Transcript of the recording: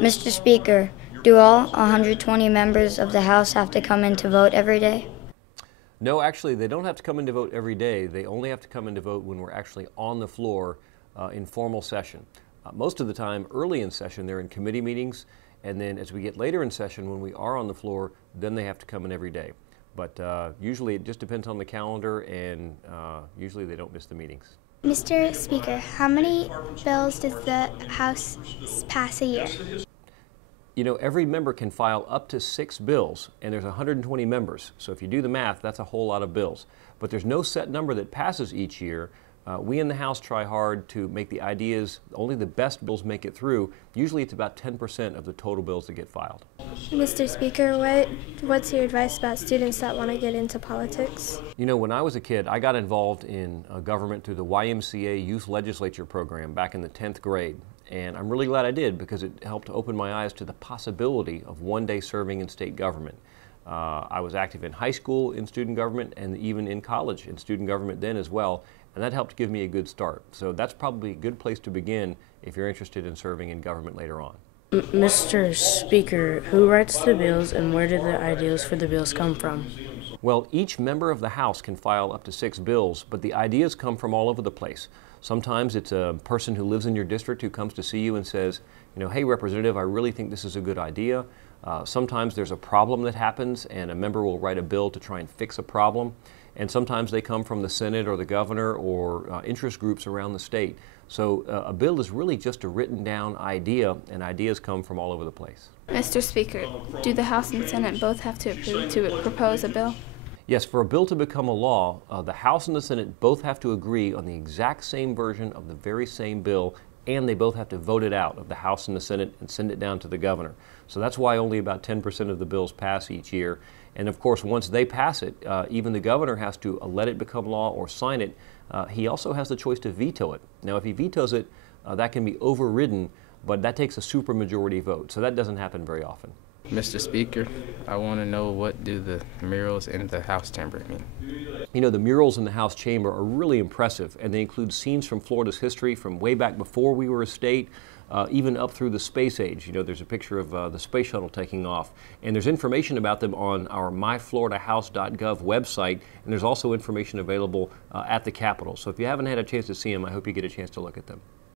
Mr. Speaker, do all 120 members of the House have to come in to vote every day? No, actually, they don't have to come in to vote every day. They only have to come in to vote when we're actually on the floor in formal session. Most of the time, early in session, they're in committee meetings, and then as we get later in session, when we are on the floor, then they have to come in every day. But usually it just depends on the calendar, and usually they don't miss the meetings. Mr. Speaker, how many bills does the House pass a year? You know, every member can file up to 6 bills, and there's 120 members. So if you do the math, that's a whole lot of bills. But there's no set number that passes each year. We in the House try hard to make the ideas, only the best bills make it through. Usually it's about 10% of the total bills that get filed. Mr. Speaker, what's your advice about students that want to get into politics? You know, when I was a kid, I got involved in government through the YMCA Youth Legislature program back in the 10th grade. And I'm really glad I did, because it helped open my eyes to the possibility of one day serving in state government. I was active in high school in student government and even in college in student government then as well, and that helped give me a good start. So that's probably a good place to begin if you're interested in serving in government later on. Mr. Speaker, who writes the bills and where do the ideas for the bills come from? Well, each member of the House can file up to 6 bills, but the ideas come from all over the place. Sometimes it's a person who lives in your district who comes to see you and says, you know, hey, Representative, I really think this is a good idea. Sometimes there's a problem that happens and a member will write a bill to try and fix a problem. And sometimes they come from the Senate or the governor or interest groups around the state. So a bill is really just a written down idea, and ideas come from all over the place. Mr. Speaker, do the House and Senate both have to approve to propose a bill? Yes, for a bill to become a law, the House and the Senate both have to agree on the exact same version of the very same bill, and they both have to vote it out of the House and the Senate and send it down to the governor. So that's why only about 10% of the bills pass each year. And of course, once they pass it, even the governor has to let it become law or sign it. He also has the choice to veto it. Now, if he vetoes it, that can be overridden, but that takes a supermajority vote, so that doesn't happen very often. Mr. Speaker, I want to know, what do the murals in the House chamber mean? You know, the murals in the House chamber are really impressive, and they include scenes from Florida's history from way back before we were a state, even up through the space age. You know, there's a picture of the space shuttle taking off, and there's information about them on our myfloridahouse.gov website, and there's also information available at the Capitol. So if you haven't had a chance to see them, I hope you get a chance to look at them.